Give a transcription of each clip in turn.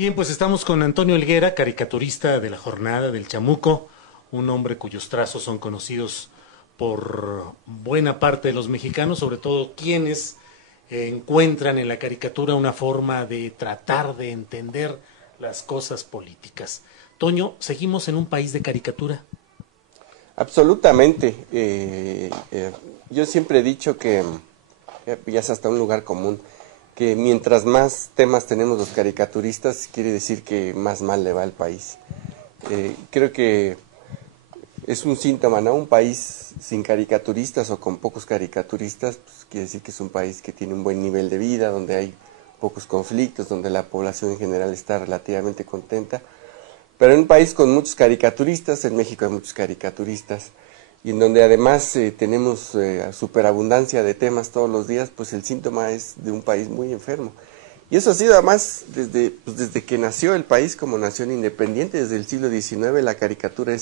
Bien, pues estamos con Antonio Helguera, caricaturista de La Jornada del Chamuco, un hombre cuyos trazos son conocidos por buena parte de los mexicanos, sobre todo quienes encuentran en la caricatura una forma de tratar de entender las cosas políticas. Toño, ¿seguimos en un país de caricatura? Absolutamente. Yo siempre he dicho que, ya es hasta un lugar común, que mientras más temas tenemos los caricaturistas, quiere decir que más mal le va al país. Creo que es un síntoma, ¿no? Un país sin caricaturistas o con pocos caricaturistas, pues quiere decir que es un país que tiene un buen nivel de vida, donde hay pocos conflictos, donde la población en general está relativamente contenta. Pero en un país con muchos caricaturistas, en México hay muchos caricaturistas, y en donde además tenemos superabundancia de temas todos los días, pues el síntoma es de un país muy enfermo. Y eso ha sido además desde que nació el país como nación independiente, desde el siglo XIX, la caricatura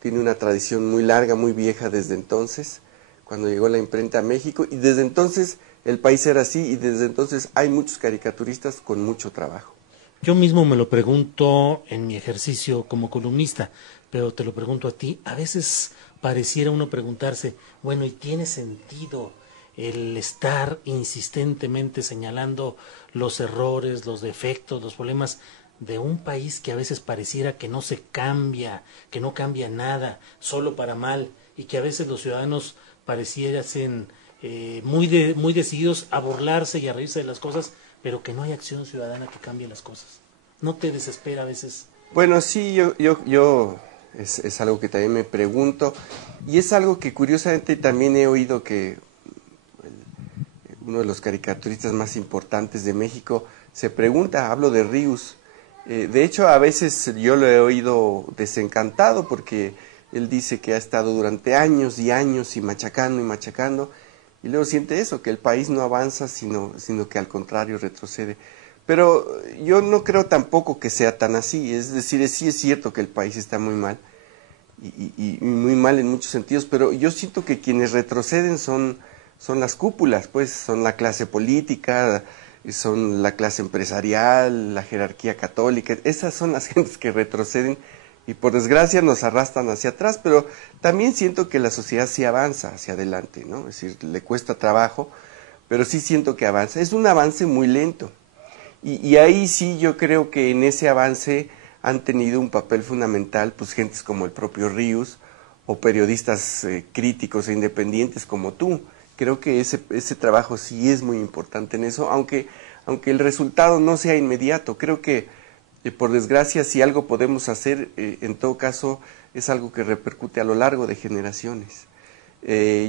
tiene una tradición muy larga, muy vieja desde entonces, cuando llegó la imprenta a México, y desde entonces el país era así, y desde entonces hay muchos caricaturistas con mucho trabajo. Yo mismo me lo pregunto en mi ejercicio como columnista, pero te lo pregunto a ti. A veces pareciera uno preguntarse, bueno, ¿y tiene sentido el estar insistentemente señalando los errores, los defectos, los problemas de un país que a veces pareciera que no se cambia, que no cambia nada, solo para mal, y que a veces los ciudadanos parecieran muy decididos a burlarse y a reírse de las cosas, pero que no hay acción ciudadana que cambie las cosas? ¿No te desespera a veces? Bueno, sí, es algo que también me pregunto, y es algo que curiosamente también he oído que uno de los caricaturistas más importantes de México se pregunta, hablo de Ríos. De hecho, a veces yo lo he oído desencantado porque él dice que ha estado durante años y años y machacando, y luego siente eso, que el país no avanza, sino que al contrario retrocede. Pero yo no creo tampoco que sea tan así, es decir, sí es cierto que el país está muy mal, y muy mal en muchos sentidos, pero yo siento que quienes retroceden son las cúpulas, pues son la clase política, son la clase empresarial, la jerarquía católica, esas son las gentes que retroceden y por desgracia nos arrastran hacia atrás, pero también siento que la sociedad sí avanza hacia adelante, ¿no? Es decir, le cuesta trabajo, pero sí siento que avanza. Es un avance muy lento, y ahí sí yo creo que en ese avance han tenido un papel fundamental, pues gentes como el propio Ríos, o periodistas críticos e independientes como tú. Creo que ese trabajo sí es muy importante en eso, aunque el resultado no sea inmediato. Creo que por desgracia, si algo podemos hacer, en todo caso, es algo que repercute a lo largo de generaciones.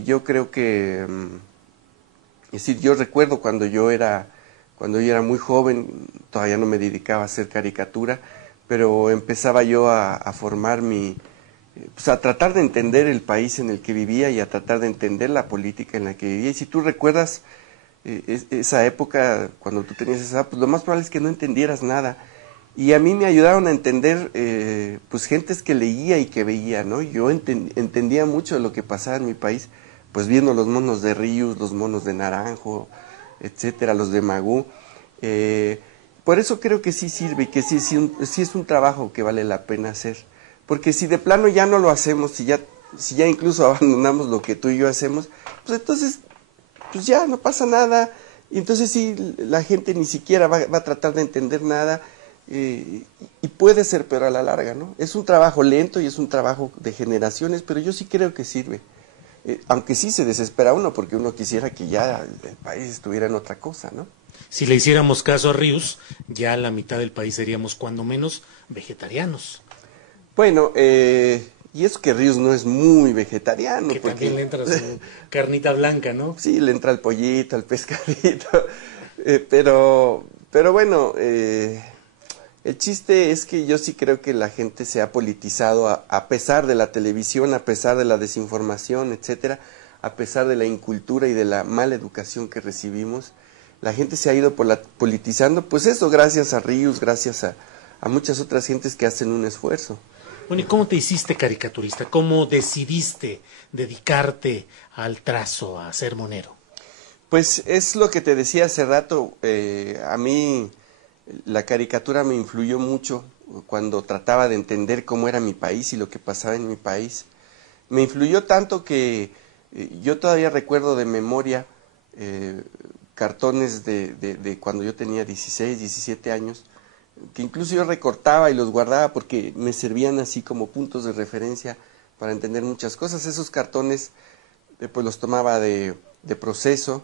Yo creo que, es decir, yo recuerdo cuando yo era muy joven, todavía no me dedicaba a hacer caricatura, pero empezaba yo a formar pues a tratar de entender el país en el que vivía y a tratar de entender la política en la que vivía. Y si tú recuerdas esa época, cuando tú tenías esa edad, pues lo más probable es que no entendieras nada. Y a mí me ayudaron a entender, pues gentes que leía y que veía, ¿no? Yo entendía mucho de lo que pasaba en mi país, pues viendo los monos de Ríos, los monos de Naranjo, etcétera, los de Magú. Por eso creo que sí sirve y que sí es un trabajo que vale la pena hacer. Porque si de plano ya no lo hacemos, si ya incluso abandonamos lo que tú y yo hacemos, pues entonces pues ya no pasa nada. Y entonces sí, la gente ni siquiera va a tratar de entender nada. Y puede ser peor a la larga, ¿no? Es un trabajo lento y es un trabajo de generaciones, pero yo sí creo que sirve. Aunque sí se desespera uno, porque uno quisiera que ya el país estuviera en otra cosa, ¿no? Si le hiciéramos caso a Ríos, ya la mitad del país seríamos cuando menos vegetarianos. Bueno, y es que Ríos no es muy vegetariano. Que también le entra su carnita blanca, ¿no? Sí, le entra el pollito, el pescadito, pero bueno, el chiste es que yo sí creo que la gente se ha politizado a pesar de la televisión, a pesar de la desinformación, etcétera, a pesar de la incultura y de la mala educación que recibimos. La gente se ha ido politizando, pues eso gracias a Ríos, gracias a muchas otras gentes que hacen un esfuerzo. Bueno, ¿y cómo te hiciste caricaturista? ¿Cómo decidiste dedicarte al trazo, a ser monero? Pues es lo que te decía hace rato, a mí La caricatura me influyó mucho cuando trataba de entender cómo era mi país y lo que pasaba en mi país. Me influyó tanto que yo todavía recuerdo de memoria cartones de cuando yo tenía 16, 17 años, que incluso yo recortaba y los guardaba porque me servían así como puntos de referencia para entender muchas cosas. Esos cartones pues los tomaba de Proceso,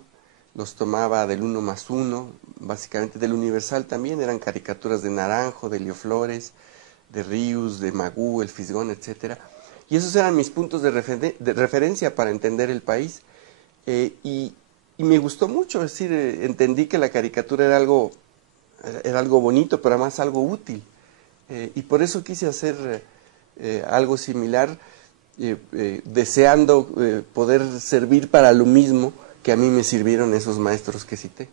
los tomaba del 1+1, básicamente del Universal también, eran caricaturas de Naranjo, de Leo Flores, de Ríos, de Magú, El Fisgón, etcétera. Y esos eran mis puntos de referencia para entender el país. Y me gustó mucho, es decir, entendí que la caricatura era algo bonito, pero además algo útil. Y por eso quise hacer algo similar, deseando poder servir para lo mismo que a mí me sirvieron esos maestros que cité.